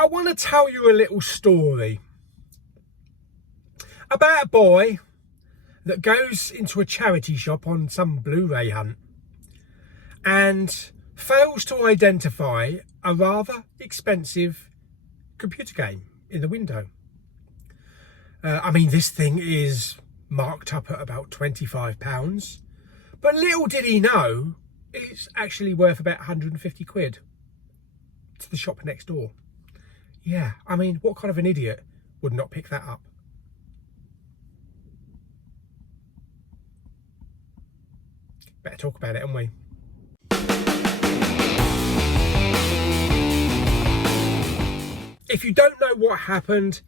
I want to tell you a little story about a boy that goes into a charity shop on some Blu-ray hunt and fails to identify a rather expensive computer game in the window. I mean, this thing is marked up at about £25, but little did he know it's actually worth about 150 quid to the shop next door. Yeah, I mean, what kind of an idiot would not pick that up? Better talk about it, haven't we? If you don't know what happened,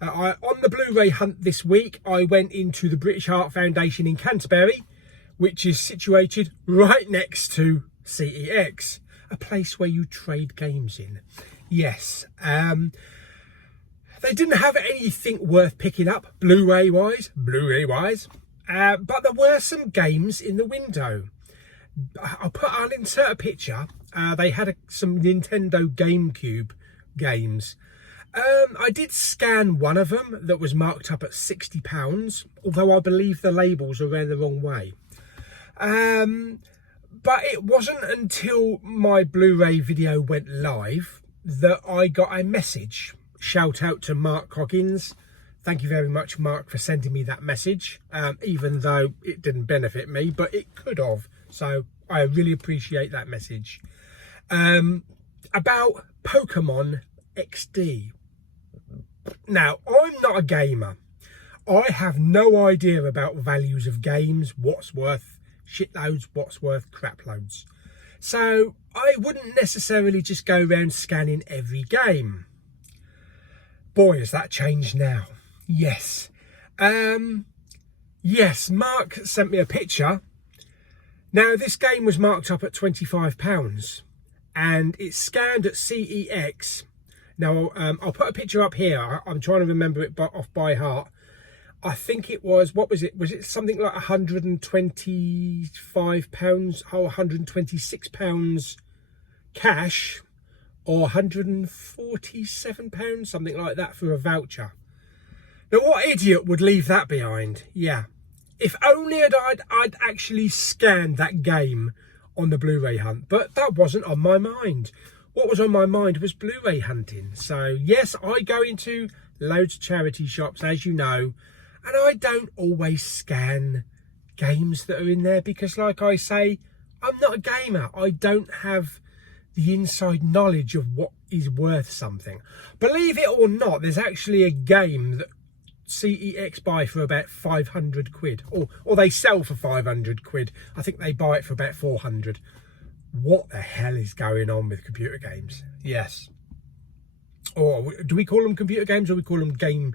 on the Blu-ray hunt this week, I went into the British Art Foundation in Canterbury, which is situated right next to CEX, a place where you trade games in. Yes, they didn't have anything worth picking up Blu-ray wise, but there were some games in the window. I'll insert a picture. They had some Nintendo GameCube games. I did scan one of them that was marked up at £60, although I believe the labels are read the wrong way. But it wasn't until my Blu-ray video went live that I got a message. Shout out to Mark Coggins. Thank you very much, Mark, for sending me that message, even though it didn't benefit me, but it could have. So I really appreciate that message. About Pokemon XD. Now, I'm not a gamer. I have no idea about values of games, what's worth shitloads, what's worth craploads. So I wouldn't necessarily just go around scanning every game. Boy, has that changed now. Yes. Yes, Mark sent me a picture. Now, this game was marked up at £25 and it's scanned at CEX. Now, I'll put a picture up here. I'm trying to remember it off by heart. I think it was, what was it? Was it something like £125 or £126 cash or £147, something like that for a voucher? Now, what idiot would leave that behind? Yeah. If only I'd actually scanned that game on the Blu-ray hunt, but that wasn't on my mind. What was on my mind was Blu-ray hunting. So yes, I go into loads of charity shops, as you know, and I don't always scan games that are in there because, like I say, I'm not a gamer. I don't have the inside knowledge of what is worth something. Believe it or not, there's actually a game that CEX buy for about 500 quid, or they sell for 500 quid. I think they buy it for about 400. What the hell is going on with computer games? Yes. Or do we call them computer games, or we call them game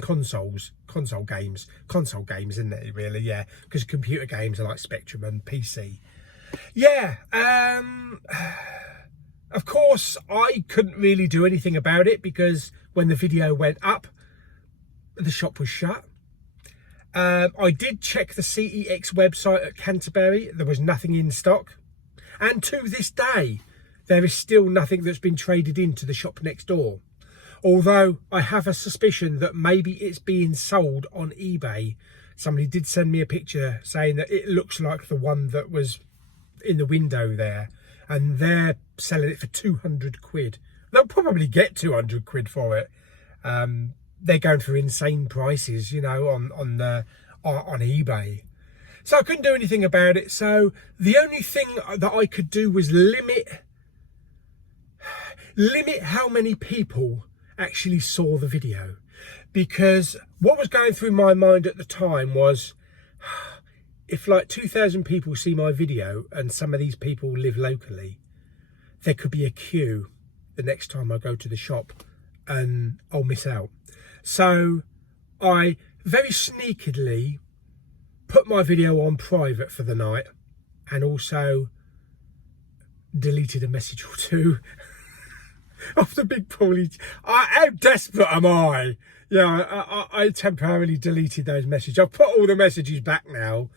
consoles? Console games, isn't it really? Yeah, because computer games are like Spectrum and PC. Yeah. Of course, I couldn't really do anything about it because when the video went up, the shop was shut. I did check the CEX website at Canterbury. There was nothing in stock. And to this day, there is still nothing that's been traded into the shop next door. Although I have a suspicion that maybe it's being sold on eBay. Somebody did send me a picture saying that it looks like the one that was in the window there. And they're selling it for 200 quid. They'll probably get 200 quid for it. They're going for insane prices, you know, on eBay. So I couldn't do anything about it. So the only thing that I could do was limit how many people actually saw the video. Because what was going through my mind at the time was, if like 2,000 people see my video and some of these people live locally, there could be a queue the next time I go to the shop and I'll miss out. So I very sneakily put my video on private for the night and also deleted a message or two off the big Pauly. How desperate am I? Yeah, I temporarily deleted those messages. I've put all the messages back now,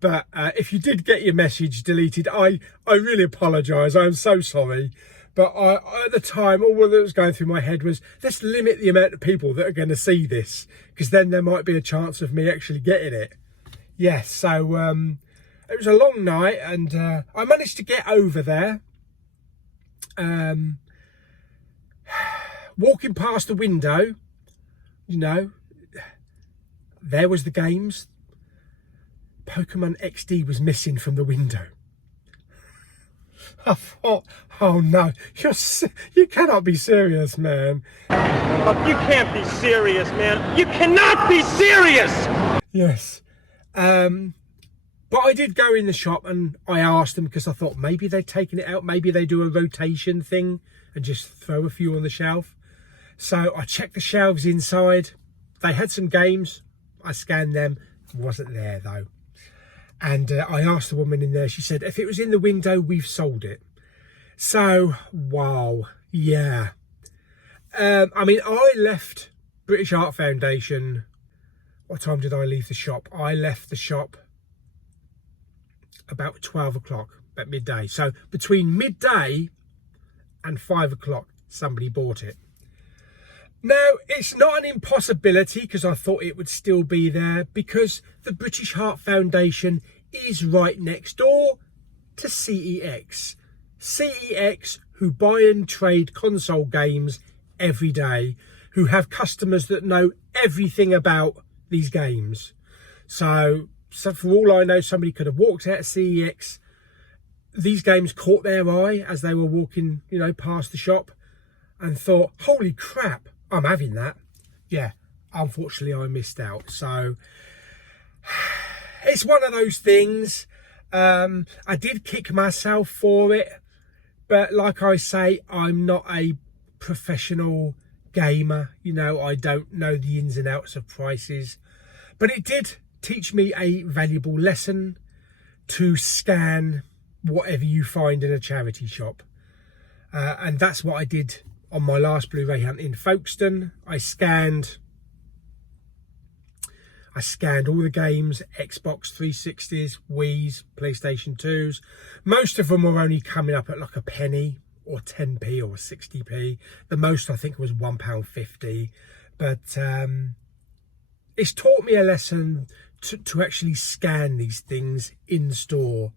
but if you did get your message deleted, I really apologise. I'm so sorry. But at the time, all that was going through my head was, let's limit the amount of people that are going to see this, because then there might be a chance of me actually getting it. Yes, so it was a long night, and I managed to get over there. Walking past the window, you know, there was the games. Pokemon XD was missing from the window. I thought, oh no, you cannot be serious, man. Oh, you can't be serious, man. You cannot be serious! Yes. But I did go in the shop and I asked them, because I thought maybe they'd taken it out. Maybe they do a rotation thing and just throw a few on the shelf. So I checked the shelves inside. They had some games. I scanned them. Wasn't there though. And I asked the woman in there, she said, if it was in the window, we've sold it. So, wow, yeah. I mean, I left British Art Foundation. What time did I leave the shop? I left the shop about 12 o'clock, at midday. So between midday and 5 o'clock, somebody bought it. Now, it's not an impossibility, because I thought it would still be there, because the British Art Foundation is right next door to CEX. CEX, who buy and trade console games every day, who have customers that know everything about these games. So for all I know, somebody could have walked out of CEX. These games caught their eye as they were walking, you know, past the shop, and thought, holy crap, I'm having that. Yeah, unfortunately I missed out. So it's one of those things. I did kick myself for it, but like I say, I'm not a professional gamer. You know, I don't know the ins and outs of prices, but it did teach me a valuable lesson to scan whatever you find in a charity shop. And that's what I did on my last Blu-ray hunt in Folkestone. I scanned all the games, Xbox 360s, Wii's, PlayStation 2s. Most of them were only coming up at like a penny or 10p or 60p. The most I think was £1.50. But it's taught me a lesson to actually scan these things in store.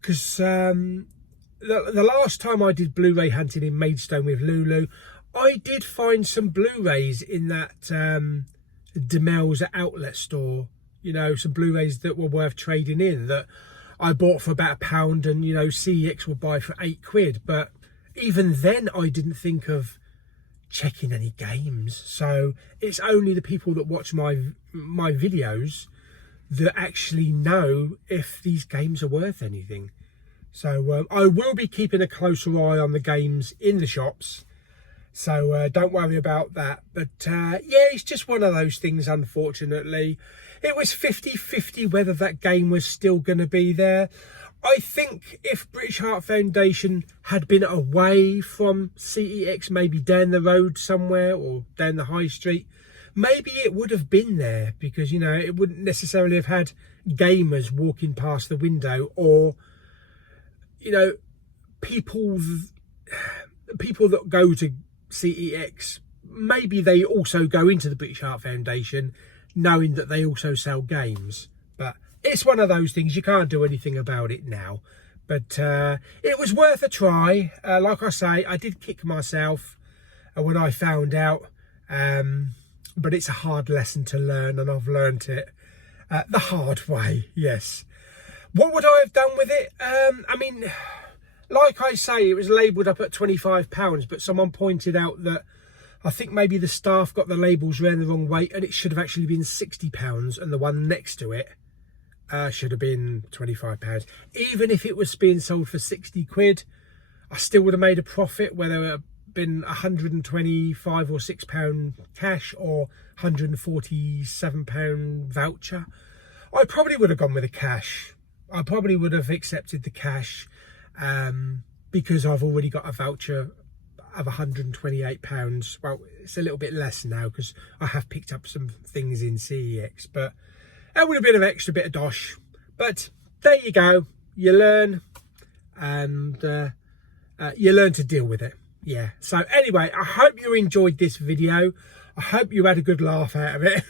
Because the last time I did Blu-ray hunting in Maidstone with Lulu, I did find some Blu-rays in that Demel's outlet store. You know, some Blu-rays that were worth trading in, that I bought for about £1, and, you know, CEX would buy for £8. But even then, I didn't think of checking any games. So it's only the people that watch my videos that actually know if these games are worth anything. So I will be keeping a closer eye on the games in the shops. So don't worry about that. But yeah, it's just one of those things, unfortunately. It was 50-50 whether that game was still going to be there. I think if British Art Foundation had been away from CEX, maybe down the road somewhere or down the high street, maybe it would have been there, because, you know, it wouldn't necessarily have had gamers walking past the window, or, you know, people that go to CEX, maybe they also go into the British Art Foundation knowing that they also sell games. But it's one of those things, you can't do anything about it now. But it was worth a try. Like I say, I did kick myself when I found out, but it's a hard lesson to learn, and I've learnt it the hard way. Yes. What would I have done with it? I mean, like I say, it was labelled up at £25, but someone pointed out that I think maybe the staff got the labels round the wrong way, and it should have actually been £60, and the one next to it should have been £25. Even if it was being sold for £60, I still would have made a profit, whether it had been £125 or £6 cash or £147 voucher. I probably would have gone with the cash. I probably would have accepted the cash, because I've already got a voucher of £128. Well, it's a little bit less now because I have picked up some things in CEX, but that would have been an extra bit of dosh. But there you go, you learn, and you learn to deal with it. Yeah. So anyway, I hope you enjoyed this video. I hope you had a good laugh out of it.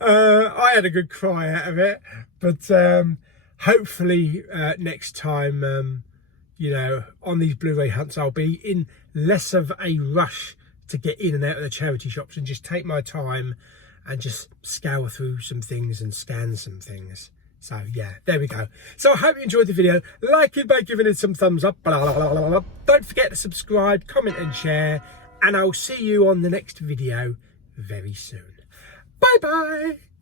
I had a good cry out of it, but hopefully next time, you know, on these Blu-ray hunts, I'll be in less of a rush to get in and out of the charity shops and just take my time and just scour through some things and scan some things. So yeah, there we go. So I hope you enjoyed the video. Like it by giving it some thumbs up. Blah, blah, blah, blah. Don't forget to subscribe, comment and share. And I'll see you on the next video very soon. Bye bye.